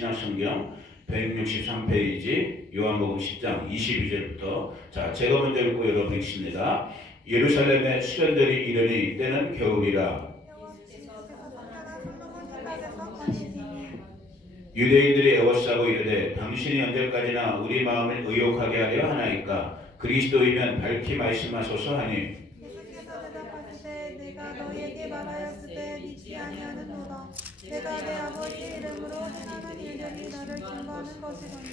신약성경 163페이지 요한복음 10장 22절부터 자 제가 먼저 읽고 여러분 읽습니다. 예루살렘의 수련들이 이르니 때는 겨울이라. 유대인들이 애워싸고 이르되 당신이 언제까지나 우리 마음을 의욕하게 하려 하나이까? 그리스도이면 밝히 말씀하소서 하니 예수께서 대답하시되 내가 너희에게 말하였으되 믿지 아니하는도다. 내가 내 아버지의 이름으로 행하는 일들이 나를 증거하는 것이거늘.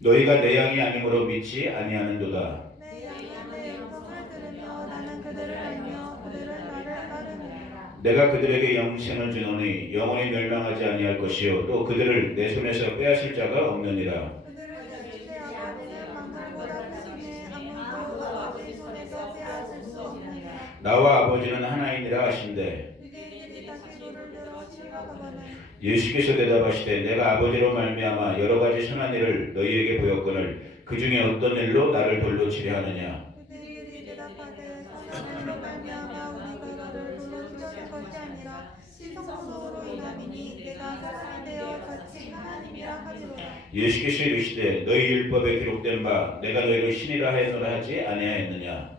너희가 내 양이 아니므로 믿지 아니하는도다. 내 양이 내 음성을 들으며 나는 그들을 알며 그들은 나를 따르느니라. 내가 그들에게 영생을 주노니 영원히 멸망하지 아니할 것이요 또 그들을 내 손에서 빼앗을 자가 없느니라. 그들을 내주실 아버지는 만물보다 크시니 아무도 아버지 손에서 빼앗을 수 없느니라. 나와 아버지는 하나이니라 하신대. 유대인들이 다시 물을 들어 시각하거늘. 예수께서 대답하시되 내가 아버지로 말미암아 여러 가지 선한 일을 너희에게 보였거늘 그 중에 어떤 일로 나를 돌로 치려하느냐? 유대인들이 대답하되 선한 일로 말미암아 우리가 너를 돌로 치려는 것이 아니라 신성모독으로 인함이니 내가 사람이 되어 같이 하나님이라 하리로다. 예수께서 이르시되 너희 율법에 기록된 바 내가 너희를 신이라 하였노라 하지 아니하였느냐?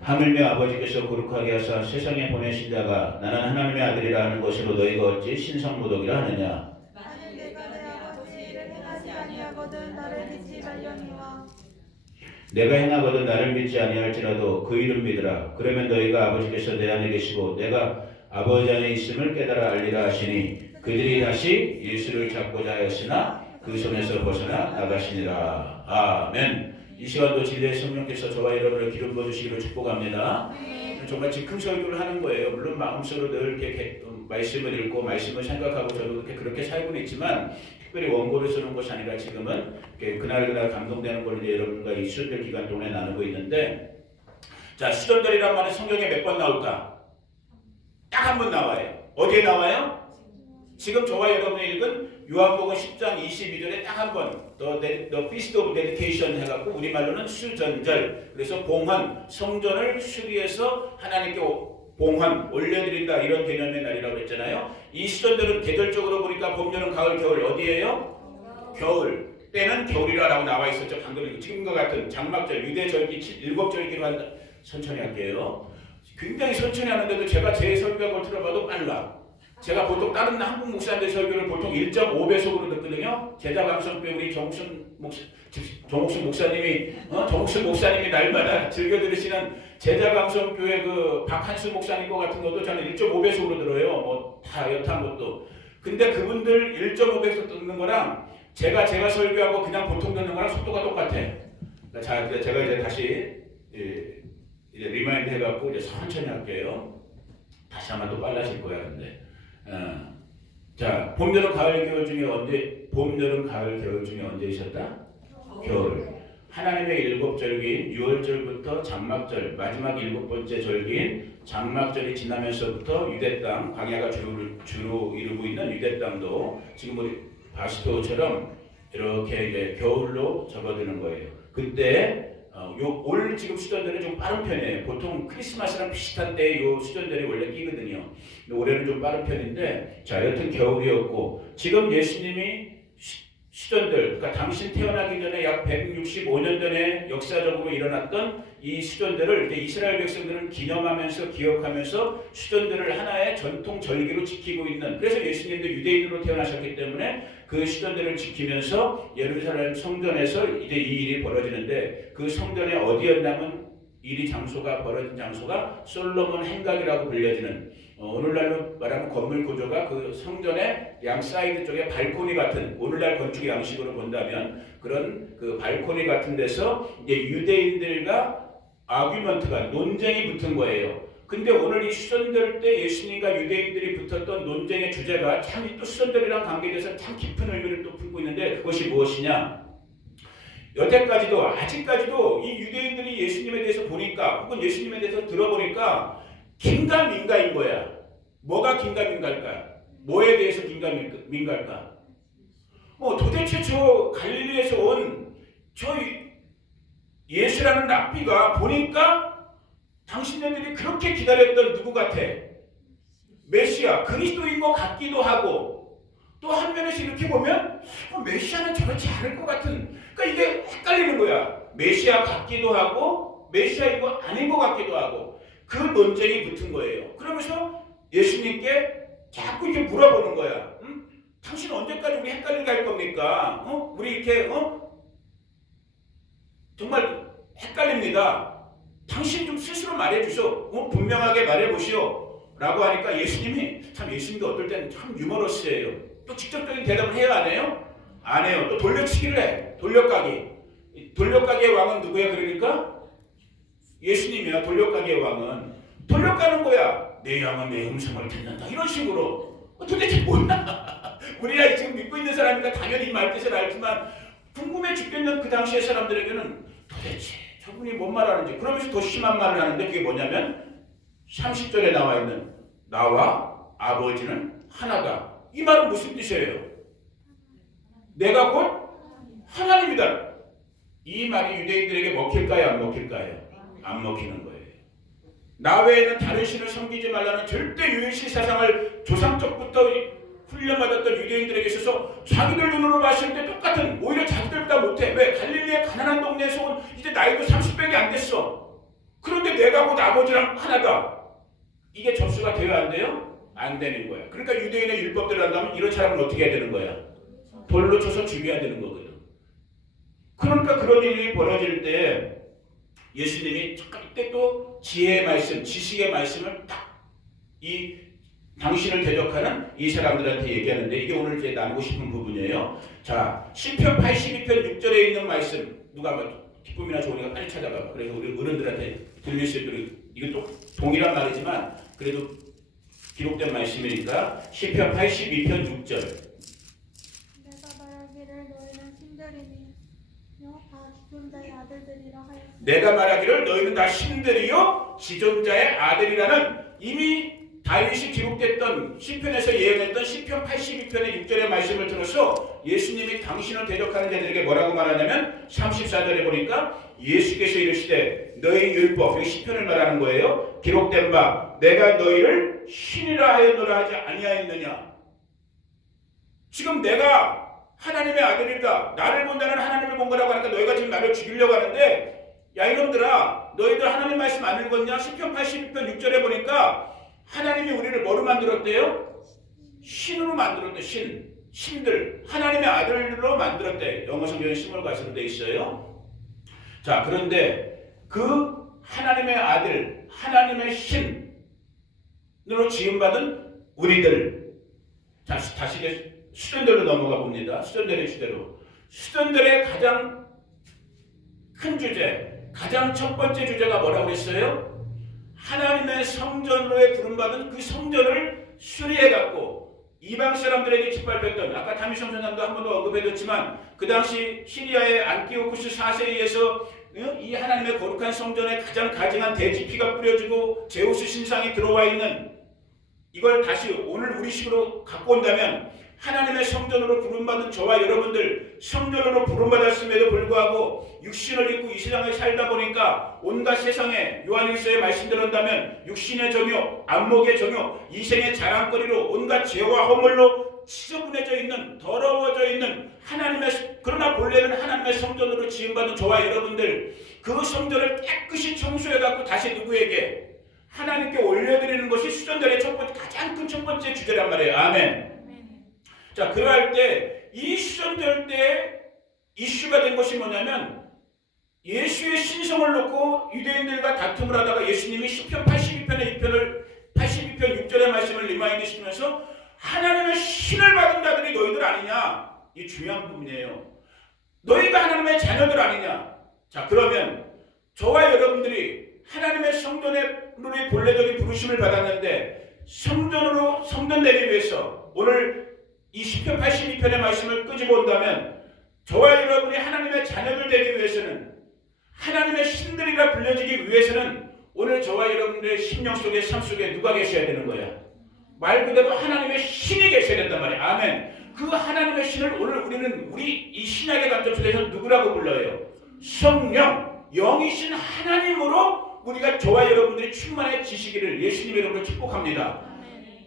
하물며 아버지께서 거룩하게 하사 세상에 보내신 자가 나는 하나님의 아들이라 하는 것으로 너희가 어찌 신성모독이라 하느냐? 나는 내가 내 아버지의 일을 행하지 아니하거든 나를 믿지 말려니와. 내가 행하거든 나를 믿지 아니할지라도 그 이름 믿으라. 그러면 너희가 아버지께서 내 안에 계시고 내가 아버지 안에 있음을 깨달아 알리라 하시니 그들이 다시 예수를 잡고자 하였으나 그 손에서 벗어나 나가시니라. 아멘. 이 시간도 진리의 성령께서 저와 여러분을 기름 부어주시기를 축복합니다. 정말 즉흥 설교를 하는 거예요. 물론 마음속으로 늘 이렇게 말씀을 읽고 말씀을 생각하고 저도 그렇게 살고는 있지만 특별히 원고를 쓰는 것이 아니라 지금은 그날 감동되는 걸 이제 여러분과 이 수련들 기간 동안에 나누고 있는데 자 수련들이란 말은 성경에 몇 번 나올까? 딱 한 번 나와요. 어디에 나와요? 지금 저와 여러분이 읽은 요한복음 10장 22절에 딱 한 번 The Feast of Dedication 해갖고 우리말로는 수전절 그래서 봉헌 성전을 수리해서 하나님께 봉헌 올려드린다 이런 개념의 날이라고 했잖아요. 이 수전들은 계절적으로 보니까 봄, 여름, 가을, 겨울 어디예요? 겨울 때는 겨울이라고 나와 있었죠. 방금 지금과 같은 장막절 유대절기 7절기로 한다. 천천히 할게요. 굉장히 천천히 하는데도 제가 제 설교한 걸 들어봐도 빨라. 제가 보통 다른 한국 목사님들 설교를 보통 1.5배속으로 듣거든요. 제자강성교회 우리 정옥순 목사님이 날마다 즐겨 들으시는 제자강성교회 그 박한수 목사님 거 같은 것도 저는 1.5배속으로 들어요. 뭐 다 여타한 것도. 근데 그분들 1.5배속 듣는 거랑 제가 설교하고 그냥 보통 듣는 거랑 속도가 똑같아. 자, 제가 이제 다시 이제 리마인드 해갖고 이제 천천히 할게요. 다시 하면 또 빨라질 거야, 근데. 자, 봄, 여름, 가을, 겨울 중에 언제 봄, 여름, 가을, 겨울 중에 언제 있었다? 겨울. 하나님의 일곱 절기인 유월절부터 장막절 마지막 일곱 번째 절기인 장막절이 지나면서부터 유대 땅 광야가 주로 이루고 있는 유대 땅도 지금 우리 바시토처럼 이렇게 이제 겨울로 접어드는 거예요. 그때 올 지금 수련들은 좀 빠른 편이에요. 보통 크리스마스랑 비슷한 때에 요 수련들이 원래 끼거든요. 근데 올해는 좀 빠른 편인데 자 여튼 겨울이었고 지금 예수님이 수련들 그러니까 당신 태어나기 전에 약 165년 전에 역사적으로 일어났던 이 수련들을 이제 이스라엘 백성들은 기념하면서 기억하면서 수련들을 하나의 전통 절기로 지키고 있는 그래서 예수님도 유대인으로 태어나셨기 때문에 그 수련들을 지키면서 예루살렘 성전에서 이제 이 일이 벌어지는데 그 성전에 어디였냐면 장소가 벌어진 장소가 솔로몬 행각이라고 불려지는 오늘날로 말하면 건물 구조가 그 성전의 양 사이드 쪽에 발코니 같은 오늘날 건축 양식으로 본다면 그런 그 발코니 같은 데서 이제 유대인들과 아규먼트가 논쟁이 붙은 거예요. 근데 오늘 이 수련들 때 예수님과 유대인들이 붙었던 논쟁의 주제가 참 또 수련들이랑 관계돼서 참 깊은 의미를 또 품고 있는데 그것이 무엇이냐? 여태까지도 아직까지도 이 유대인들이 예수님에 대해서 보니까 혹은 예수님에 대해서 들어보니까 긴가민가인 거야. 뭐가 긴가민가일까? 뭐에 대해서 긴가민가일까? 도대체 저 갈릴리에서 온 저 예수라는 랍비가 보니까 당신네들이 그렇게 기다렸던 누구 같아? 메시아 그리스도인 것 같기도 하고 또 한 면에서 이렇게 보면 메시아는 저렇지 않을 것 같은, 그러니까 이게 헷갈리는 거야. 메시아 같기도 하고 메시아인 거 아닌 것 같기도 하고 그 논쟁이 붙은 거예요. 그러면서 예수님께 자꾸 이렇게 물어보는 거야. 당신 언제까지 우리 헷갈리게 할 겁니까? 우리 이렇게 정말 헷갈립니다. 당신 좀 스스로 말해주소. 분명하게 말해보시오. 라고 하니까 예수님이 참, 예수님도 어떨 때는 참 유머러스해요. 또 직접적인 대답을 해야 안 해요? 안 해요. 또 돌려치기를 해. 돌려가기. 돌려가기의 왕은 누구야? 그러니까 예수님이야. 돌려가기의 왕은. 돌려가는 거야. 내 양은 내 음성을 듣는다. 이런 식으로. 도대체 뭐야? 우리가 지금 믿고 있는 사람이니까 당연히 이 말뜻을 알지만 궁금해 죽겠는 그 당시의 사람들에게는 도대체 저분이 뭔 말하는지, 그러면서 더 심한 말을 하는데 그게 뭐냐면 30절에 나와 있는 나와 아버지는 하나다. 이 말은 무슨 뜻이에요? 내가 곧 하나님이다. 이 말이 유대인들에게 먹힐까요? 안 먹힐까요? 안 먹히는 거예요. 나 외에는 다른 신을 섬기지 말라는 절대 유일신 사상을 조상적부터 훈련받았던 유대인들에게 있어서 자기들 눈으로 봤을 때 똑같은, 오히려 자기들보다 못해. 왜? 갈릴리의 가난한 동네에서 온 이제 나이도 30밖에 안 됐어. 그런데 내가 곧 아버지랑 하나다. 이게 접수가 돼야 안 돼요? 안 되는 거야. 그러니까 유대인의 율법대로 한다면 이런 사람은 어떻게 해야 되는 거야? 돌로 쳐서 죽여야 되는 거거든. 그러니까 그런 일이 벌어질 때 예수님이 이때 또 지혜의 말씀, 지식의 말씀을 딱 이 당신을 대적하는 이 사람들한테 얘기하는데, 이게 오늘 이제 나누고 싶은 부분이에요. 자, 시편 82편 6절에 있는 말씀, 누가 기쁨이나 좋으니까 빨리 찾아가. 그래서 우리 어른들한테 들릴 수 있도록, 이것도 동일한 말이지만 그래도 기록된 말씀이니까 시편 82편 6절. 내가 말하기를 너희는 신들이며 다 지존자의 아들들이라 하였으니 내가 말하기를 너희는 다 신들이요 지존자의 아들이라는, 이미 다윗이 기록됐던 시편에서 예언했던 시편 82편의 6절의 말씀을 들어서 예수님이 당신을 대적하는 자들에게 뭐라고 말하냐면 34절에 보니까 예수께서 이르시되 너희 율법, 여기 시편을 말하는 거예요. 기록된 바 내가 너희를 신이라 하였노라 하지 아니하였느냐. 지금 내가 하나님의 아들이다, 나를 본다는 하나님을 본 거라고 하니까 너희가 지금 나를 죽이려고 하는데, 야 이놈들아, 너희들 하나님 말씀 안 읽었냐? 시편 82편 6절에 보니까 하나님이 우리를 뭐로 만들었대요? 신으로 만들었대. 신들, 하나님의 아들로 만들었대. 영어 성경에 신으로 가서로 돼 있어요. 자, 그런데 그 하나님의 아들, 하나님의 신으로 지음받은 우리들, 다시 이제 수련대로 넘어가 봅니다. 수련대의 주제로. 수련대의 가장 큰 주제, 가장 첫 번째 주제가 뭐라고 했어요? 하나님의 성전으로의 부름받은 그 성전을 수리해갖고 이방 사람들에게 짓밟혔던, 아까 다미성 전함도 한 번 더 언급해줬지만 그 당시 시리아의 안티오쿠스 4세에 의해서 이 하나님의 거룩한 성전에 가장 가증한 돼지 피가 뿌려지고 제우스 신상이 들어와 있는, 이걸 다시 오늘 우리식으로 갖고 온다면 하나님의 성전으로 부름받은 저와 여러분들, 성전으로 부름받았음에도 불구하고 육신을 입고 이 세상에 살다 보니까 온갖 세상에 요한일서의 말씀대로 한다면 육신의 정욕, 안목의 정욕, 이생의 자랑거리로 온갖 죄와 허물로 지저분해져 있는, 더러워져 있는 하나님의, 그러나 본래는 하나님의 성전으로 지음받은 저와 여러분들, 그 성전을 깨끗이 청소해갖고 다시 누구에게? 하나님께 올려드리는 것이 수전절의 가장 큰 첫 번째 주제란 말이에요. 아멘. 자, 그럴 때 이 수전절 때 이슈가 된 것이 뭐냐면, 예수의 신성을 놓고 유대인들과 다툼을 하다가 예수님이 시편 82편의 82편 6절의 말씀을 리마인드 시키면서 하나님의 신을 받은 자들이 너희들 아니냐? 이 중요한 부분이에요. 너희가 하나님의 자녀들 아니냐? 자, 그러면 저와 여러분들이 하나님의 성전의 본래적인 부르심을 받았는데 성전으로 성전되기 위해서 오늘 이 시편 82편의 말씀을 끄집어온다면 저와 여러분이 하나님의 자녀들 되기 위해서는, 하나님의 신들이라 불려지기 위해서는 오늘 저와 여러분들의 심령 속에, 삶 속에 누가 계셔야 되는 거야? 말 그대로 하나님의 신이 계셔야 된단 말이야. 아멘. 그 하나님의 신을 오늘 우리 이 신약의 관점 속에서 누구라고 불러요? 성령, 영이신 하나님으로 우리가 저와 여러분들이 충만해지시기를 예수님의 이름으로 축복합니다.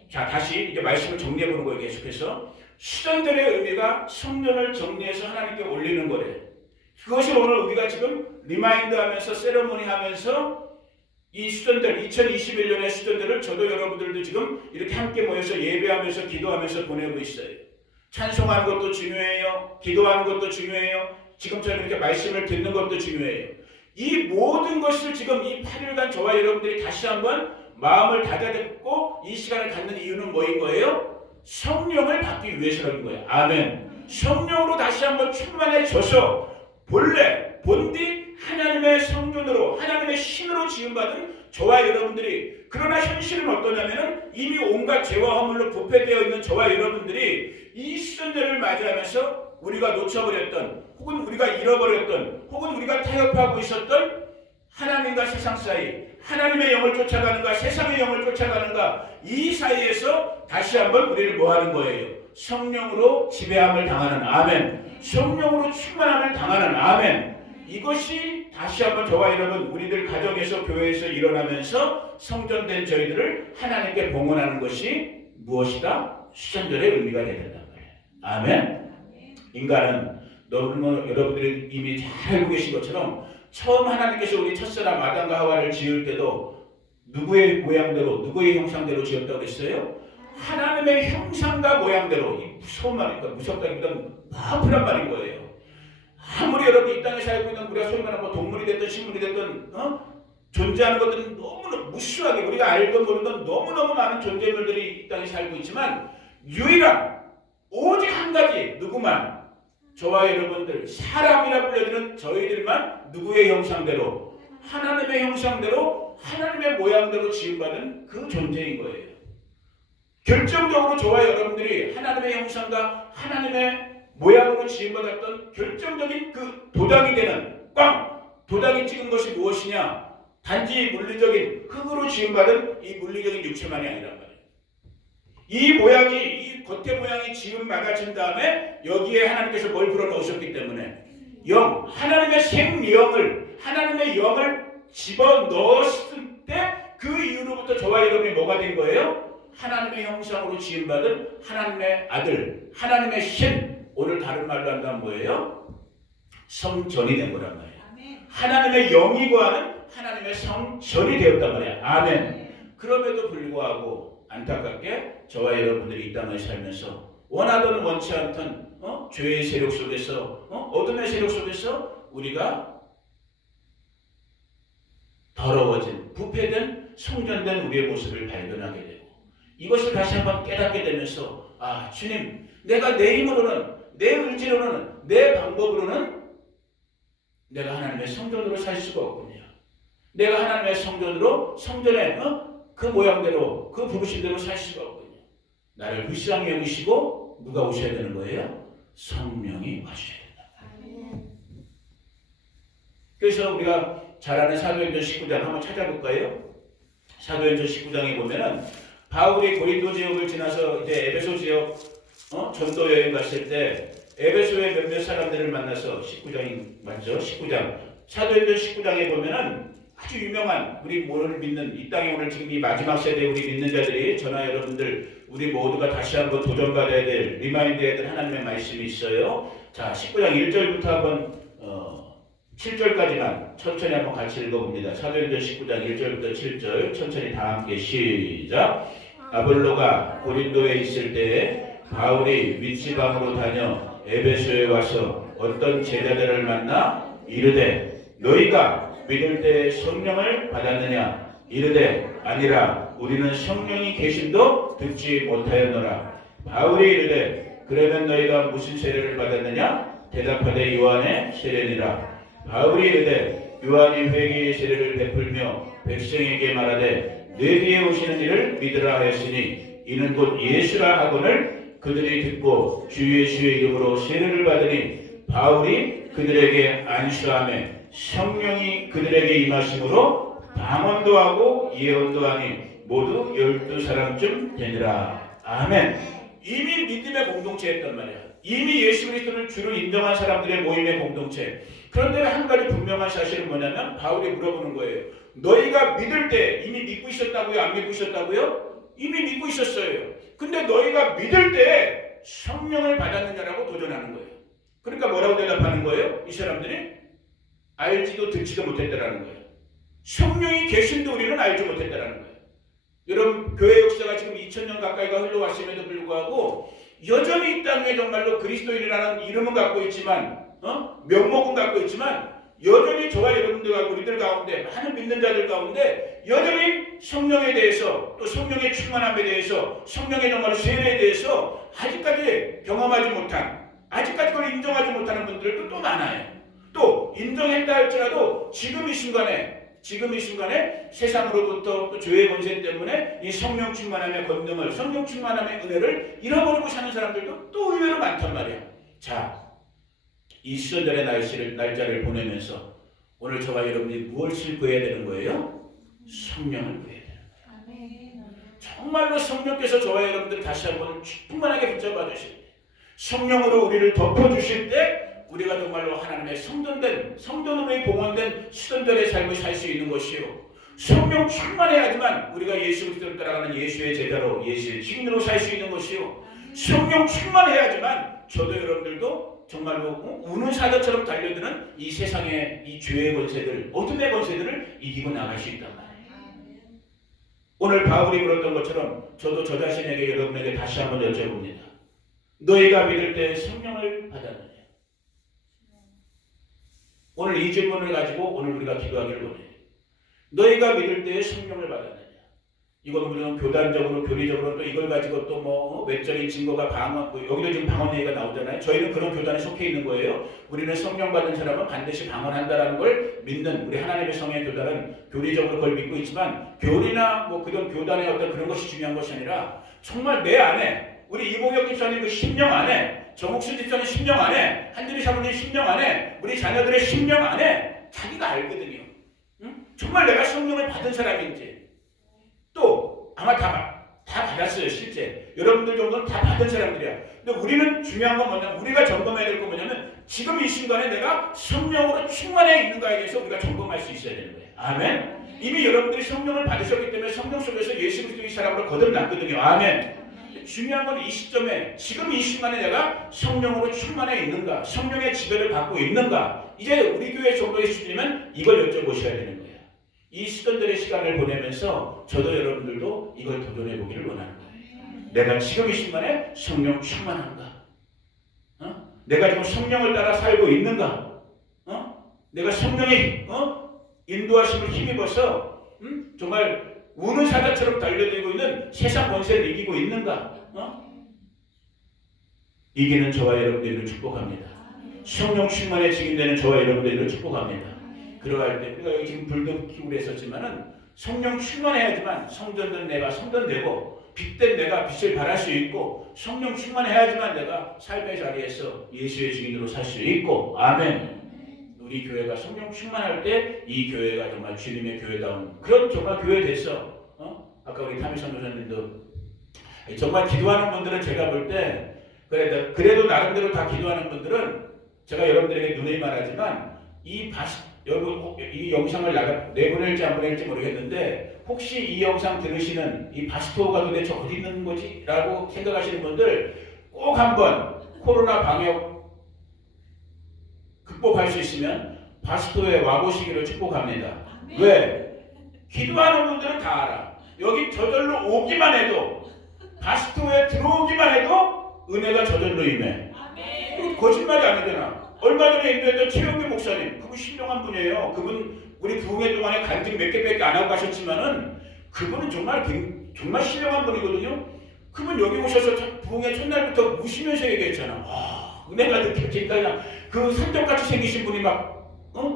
자, 다시 이제 말씀을 정리해 보는 거예요. 계속해서 수전들의 의미가 성전을 정리해서 하나님께 올리는 거래. 그것이 오늘 우리가 지금 리마인드하면서 세레모니하면서 이 수전들 2021년의 수전들을 저도 여러분들도 지금 이렇게 함께 모여서 예배하면서 기도하면서 보내고 있어요. 찬송하는 것도 중요해요. 기도하는 것도 중요해요. 지금처럼 이렇게 말씀을 듣는 것도 중요해요. 이 모든 것을 지금 이 8일간 저와 여러분들이 다시 한번 마음을 다잡고 이 시간을 갖는 이유는 뭐인 거예요? 성령을 받기 위해서라는 거예요. 아멘. 성령으로 다시 한번 충만해져서 본래 본디 하나님의 성전으로 하나님의 신으로 지음받은 저와 여러분들이, 그러나 현실은 어떠냐면은 이미 온갖 죄와 허물로 부패되어 있는 저와 여러분들이 이 수전제를 맞이하면서 우리가 놓쳐버렸던, 혹은 우리가 잃어버렸던, 혹은 우리가 타협하고 있었던 하나님과 세상 사이, 하나님의 영을 쫓아가는가 세상의 영을 쫓아가는가, 이 사이에서 다시 한번 우리를 뭐하는 거예요? 성령으로 지배함을 당하는, 아멘. 성령으로 충만함을 당하는, 아멘. 이것이 다시 한번 저와 여러분 우리들 가정에서 교회에서 일어나면서 성전된 저희들을 하나님께 봉헌하는 것이 무엇이다? 수전절의 의미가 되야 된단 말이에요. 아멘. 인간은 너무 여러분들이 이미 잘 알고 계신 것처럼 처음 하나님께서 우리 첫사람 아담과 하와를 지을 때도 누구의 모양대로 누구의 형상대로 지었다고 했어요? 하나님의 형상과 모양대로. 이 무서운 말이니까, 무섭다기보다는 아프란 말인 거예요. 아무리 여러분이 이 땅에 살고 있는 우리가 소위 말하는 동물이 됐든 식물이 됐든 존재하는 것들은 너무나 무수하게 우리가 알고 모르는 너무너무 많은 존재물들이 이 땅에 살고 있지만 유일한 오직 한 가지, 누구만? 저와 여러분들 사람이라 불려지는 저희들만 누구의 형상대로? 하나님의 형상대로 하나님의 모양대로 지음받은 그 존재인 거예요. 결정적으로 저와 여러분들이 하나님의 형상과 하나님의 모양으로 지음받았던 결정적인 그 도장이 되는 도장이 찍은 것이 무엇이냐? 단지 물리적인 흙으로 지음받은 이 물리적인 육체만이 아니란 말이에요. 이 모양이, 이 겉의 모양이 지음 막아진 다음에 여기에 하나님께서 뭘 불어넣으셨기 때문에 하나님의 생명을, 하나님의 영을 집어넣었을 때 그 이후로부터 저와 여러분이 뭐가 된 거예요? 하나님의 형상으로 지음받은 하나님의 아들, 하나님의 신, 오늘 다른 말로 한다면 뭐예요? 성전이 된 거란 말이에요. 아멘. 하나님의 영이 거하는 하나님의 성전이 되었단 말이에요. 아멘. 그럼에도 불구하고 안타깝게 저와 여러분들이 이 땅을 살면서 원하든 원치 않던 죄의 세력 속에서 어둠의 세력 속에서 우리가 더러워진 부패된 성전된 우리의 모습을 발견하게 되고, 이것을 다시 한번 깨닫게 되면서 주님, 내가 내 힘으로는, 내 의지로는, 내 방법으로는 내가 하나님의 성전으로 살 수가 없군요. 내가 하나님의 성전으로, 성전의 그 모양대로, 그 부르심대로 살 수가 없군요. 나를 불쌍히 여기시고 누가 오셔야 되는 거예요? 성령이 와주셔야 된다. 그래서 우리가 잘 아는 사도행전 19장 한번 찾아볼까요? 사도행전 19장에 보면은 바울이 고린도 지역을 지나서 이제 에베소 지역 전도 여행 갔을 때 에베소의 몇몇 사람들을 만나서 19장이 맞죠? 19장. 사도행전 19장에 보면은 아주 유명한 우리 뭐를 믿는 이 땅에 오늘 지금 이 마지막 세대 우리 믿는 자들이 저나 여러분들 우리 모두가 다시 한번 도전받아야 될 리마인드해야 될 하나님의 말씀이 있어요. 자, 19장 1절부터 한번 7절까지만 천천히 한번 같이 읽어봅니다. 사도행전 19장 1절부터 7절 천천히 다 함께 시작. 아볼로가 고린도에 있을 때에 바울이 윗지방으로 다녀 에베소에 와서 어떤 제자들을 만나 이르되 너희가 믿을 때 성령을 받았느냐? 이르되 아니라 우리는 성령이 계심도 듣지 못하였노라. 바울이 이르되 그러면 너희가 무슨 세례를 받았느냐? 대답하되 요한의 세례니라. 바울이 이르되 요한이 회개의 세례를 베풀며 백성에게 말하되 내 뒤에 오시는 이를 믿으라 하였으니 이는 곧 예수라 하거늘 그들이 듣고 주 예수의 이름으로 세례를 받으니 바울이 그들에게 안수하며 성령이 그들에게 임하심으로 방언도 하고 예언도 하니 모두 12사람쯤 되니라. 아멘. 이미 믿음의 공동체였단 말이야. 이미 예수 그리스도를 주로 인정한 사람들의 모임의 공동체. 그런데 한 가지 분명한 사실은 뭐냐면 바울이 물어보는 거예요. 너희가 믿을 때 이미 믿고 있었다고요? 안 믿고 있었다고요? 이미 믿고 있었어요. 근데 너희가 믿을 때 성령을 받았느냐라고 도전하는 거예요. 그러니까 뭐라고 대답하는 거예요? 이 사람들이 알지도 듣지도 못했다라는 거예요. 성령이 계신데 우리는 알지 못했다라는 거예요. 여러분, 교회 역사가 지금 2000년 가까이가 흘러왔음에도 불구하고 여전히 이 땅에 정말로 그리스도인이라는 이름은 갖고 있지만 명목은 갖고 있지만 여전히 저와 여러분들과 우리들 가운데 많은 믿는 자들 가운데 여전히 성령에 대해서 또 성령의 충만함에 대해서 성령의 정말 세례에 대해서 아직까지 경험하지 못한 아직까지 그걸 인정하지 못하는 분들도 또 많아요. 또 인정했다 할지라도 지금 이 순간에 세상으로부터 또 죄의 권세 때문에 이 성령 충만함의 권능을 성령 충만함의 은혜를 잃어버리고 사는 사람들도 또 의외로 많단 말이에요. 자, 이 수전절의 날짜를 보내면서 오늘 저와 여러분이 무엇을 구해야 되는 거예요? 성령을 구해야 되는 거예요. 정말로 성령께서 저와 여러분들 다시 한번 충만하게 붙잡아 주실 성령으로 우리를 덮어주실 때 우리가 정말로 하나님의 성전으로 봉헌된 수전절의 삶을 살 수 있는 것이요, 성령 충만해야지만 우리가 예수 그리스도를 따라가는 예수의 제자로 예수의 증인으로 살 수 있는 것이요, 성령 충만해야지만 저도 여러분들도 정말로 우는 사자처럼 달려드는 이 세상의 이 죄의 권세들, 어둠의 권세들을 이기고 나갈 수 있단 말이에요. 오늘 바울이 물었던 것처럼 저도 저 자신에게 여러분에게 다시 한번 여쭤봅니다. 너희가 믿을 때 성령을 받았느냐? 오늘 이 질문을 가지고 오늘 우리가 기도하기를 원해요. 너희가 믿을 때 성령을 받았느냐? 이건 물론 교단적으로 교리적으로 또 이걸 가지고 또 뭐 외적인 증거가 방언, 여기도 지금 방언 얘기가 나오잖아요. 저희는 그런 교단에 속해 있는 거예요. 우리는 성령 받은 사람은 반드시 방언한다라는 걸 믿는 우리 하나님의 성의 교단은 교리적으로 그걸 믿고 있지만 교리나 뭐 그런 교단의 어떤 그런 것이 중요한 것이 아니라 정말 내 안에 우리 이봉혁 집사님 그 심령 안에, 정옥수 집사님 심령 안에, 한준희 사모님 심령 안에, 우리 자녀들의 심령 안에 자기가 알거든요. 응? 정말 내가 성령을 받은 사람인지. 또 아마 다 받았어요. 실제 여러분들 정도는 다 받은 사람들이야. 근데 우리는 중요한 건 뭐냐면 우리가 점검해야 될 건 뭐냐면 지금 이 순간에 내가 성령으로 충만해 있는가에 대해서 우리가 점검할 수 있어야 되는 거예요. 아멘. 이미 여러분들이 성령을 받으셨기 때문에 성령 속에서 예수 그리스도의 사람으로 거듭났거든요. 아멘. 중요한 건 이 시점에 지금 이 순간에 내가 성령으로 충만해 있는가, 성령의 지배를 받고 있는가. 이제 우리 교회 정도의 수준이면 이걸 여쭤보셔야 되는 거예요. 이 수련들의 시간을 보내면서 저도 여러분들도 이걸 도전해 보기를 원하는 거예요. 내가 지금 이 순간에 성령 충만한가? 내가 지금 성령을 따라 살고 있는가? 내가 성령의 인도하심을 힘입어서 정말 우는 사자처럼 달려들고 있는 세상 권세를 이기고 있는가? 이기는 저와 여러분들을 축복합니다. 성령 충만에 직인되는 저와 여러분들을 축복합니다. 그러할 때 우리가 여기 지금 불도 켜고 그랬었지만은 성령 충만해야지만 성전된 내가 성전되고 빛된 내가 빛을 발할 수 있고 성령 충만해야지만 내가 삶의 자리에서 예수의 증인으로 살 수 있고 아멘. 우리 교회가 성령 충만할 때 이 교회가 정말 주님의 교회다운 그런 정말 교회 됐어. 아까 우리 타미선 교사님도 정말 기도하는 분들은 제가 볼 때 그래도 나름대로 다 기도하는 분들은 제가 여러분들에게 누누이 말하지만 이 영상을 내보낼지 안 보낼지 모르겠는데 혹시 이 영상 들으시는 이 바스토가 도대체 어디 있는 거지? 라고 생각하시는 분들 꼭 한번 코로나 방역 극복할 수 있으면 바스토에 와보시기를 축복합니다. 왜? 기도하는 분들은 다 알아. 여기 저절로 오기만 해도 바스토에 들어오기만 해도 은혜가 저절로 임해. 거짓말이 아니잖아. 얼마 전에 인도했던 최영규 목사님, 그분 신령한 분이에요. 그분 우리 부흥회 동안에 간증 몇 개밖에 안 하고 가셨지만은 그분은 정말 신령한 분이거든요. 그분 여기 오셔서 부흥회 첫날부터 우시면서 얘기했잖아. 와, 은혜가 느껴진다. 그냥 그 산적같이 생기신 분이 막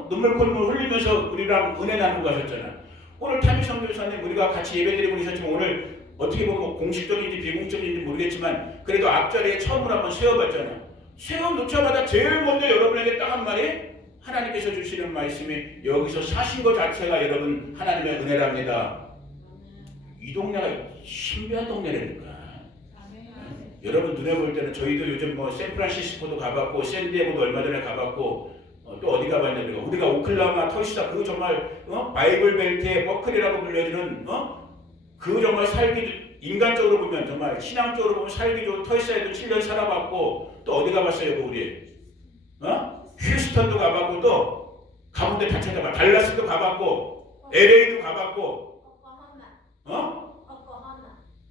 눈물 콧물 흘리면서 우리랑 은혜 나누고 가셨잖아. 오늘 타미성 교사님 우리가 같이 예배드리고 있었지만 오늘 어떻게 보면 뭐 공식적인지 비공식적인지 모르겠지만 그래도 앞자리에 처음으로 한번 세워봤잖아. 세워놓자마자 제일 먼저 여러분에게 딱 한 말이 하나님께서 주시는 말씀이 여기서 사신 것 자체가 여러분 하나님의 은혜랍니다. 이 동네가 신비한 동네라니까. 여러분 눈에 볼 때는 저희도 요즘 뭐 샌프란시스코도 가봤고 샌디에고도 얼마 전에 가봤고 또 어디 가봤냐 우리가 오클라호마 털시다 그거 정말 바이블 벨트의 버클이라고 불려지는 그 정말 살기 인간적으로 보면 정말 신앙적으로 보면 살기 좋은 터이사이도 7년 살아봤고 또 어디 가봤어요 우리? 휴스턴도 가봤고 또 가본데 다 찾아봐. 달라스도 가봤고 LA도 가봤고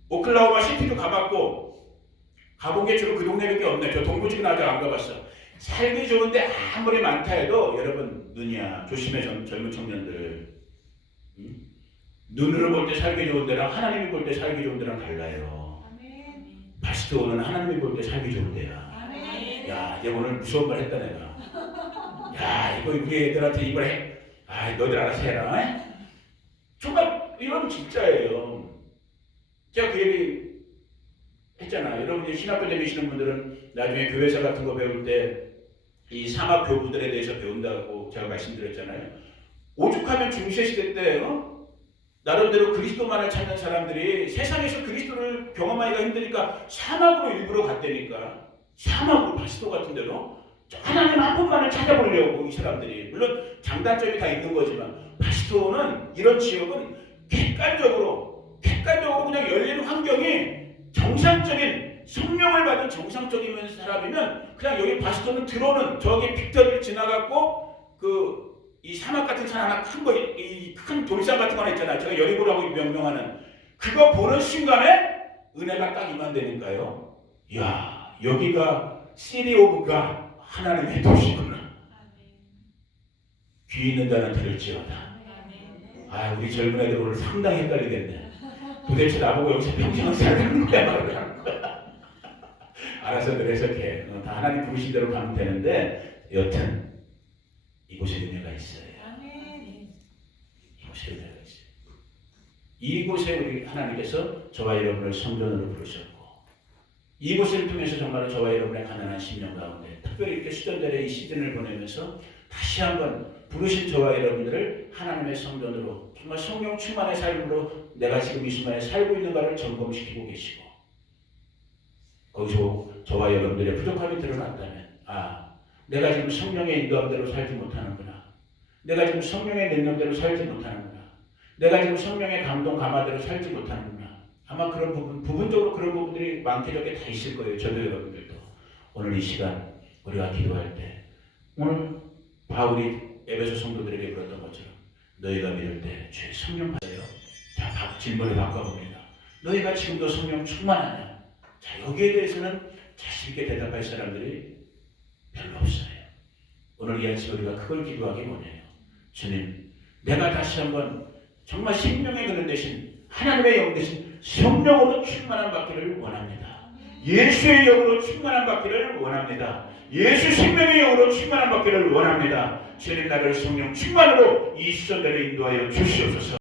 오클라호마 시티도 가봤고 가본 게 주로 그 동네밖에 없네. 저 동부지구는 아직 안 가봤어. 살기 좋은데 아무리 많다 해도 여러분 눈이야. 조심해 젊은 청년들. 눈으로 볼 때 살기 좋은 데랑 하나님이 볼 때 살기 좋은 데랑 달라요. 바스토는 하나님이 볼 때 살기 좋은 데야. 야, 이제 오늘 무서운 말 했다 내가. 야, 이거 우리 애들한테 이걸 해. 아, 너희들 알아서 해라. 정말 이러면 진짜예요. 제가 그 얘기 했잖아. 여러분이 신학교 다니시는 분들은 나중에 교회사 같은 거 배울 때 이 사막 교부들에 대해서 배운다고 제가 말씀드렸잖아요. 오죽하면 중세 시대 때 나름대로 그리스도만을 찾는 사람들이 세상에서 그리스도를 경험하기가 힘드니까 사막으로 일부러 갔다니까. 사막으로 바스토 같은 데로 하나님 한 분만을 찾아보려고 이 사람들이. 물론 장단점이 다 있는 거지만 바스토는 이런 지역은 객관적으로 그냥 열린 환경이 정상적인 성령을 받은 정상적인 사람이면 그냥 여기 바스토는 들어오는 저기 빅터를 지나갔고 이 사막 같은 산 하나 큰 거, 이 큰 돌산 같은 거 하나 있잖아요. 제가 여리고라고 명명하는 그거 보는 순간에 은혜가 딱 임한다니까요. 이야, 여기가 시리 오브 갓, 하나님의 도시구나. 귀 있는 자는 들을지어다. 아, 우리 젊은 애들 오늘 상당히 헷갈리겠네. 도대체 나보고 여기서 평생을 살라는 거야, 말을 하는 거야. 알아서들 해석해. 다 하나님 부르신 대로 가면 되는데 여튼 이곳에 은혜가 있어요. 이곳에 은혜가 있어요. 이곳에 우리 하나님께서 저와 여러분을 성전으로 부르셨고 이곳을 통해서 정말 저와 여러분의 가난한 심령 가운데 특별히 이렇게 수련절의 이 시즌을 보내면서 다시 한번 부르신 저와 여러분들을 하나님의 성전으로 정말 성령 충만의 삶으로 내가 지금 이 순간에 살고 있는가를 점검시키고 계시고 거기서 저와 여러분들의 부족함이 드러났다면 내가 지금 성령의 인도함대로 살지 못하는구나. 내가 지금 성령의 능력대로 살지 못하는구나. 내가 지금 성령의 감동 감화대로 살지 못하는구나. 아마 그런 부분적으로 그런 부분들이 많게 적게 다 있을 거예요. 저도 여러분들도. 오늘 이 시간 우리가 기도할 때 오늘 바울이 에베소 성도들에게 그랬던 것처럼 너희가 믿을 때 주의 성령 받아요. 자, 질문을 바꿔봅니다. 너희가 지금도 성령 충만하냐? 자, 여기에 대해서는 자신있게 대답할 사람들이 별로 없어요. 오늘 이 아침 우리가 그걸 기도하기 원해요. 주님, 내가 다시 한번 정말 생명의 근원 대신 하나님의 영 대신 성령으로 충만한 받기를 원합니다. 예수의 영으로 충만한 받기를 원합니다. 예수 생명의 영으로 충만한 받기를 원합니다. 주님, 나를 성령 충만으로 이 시선대로 인도하여 주시옵소서.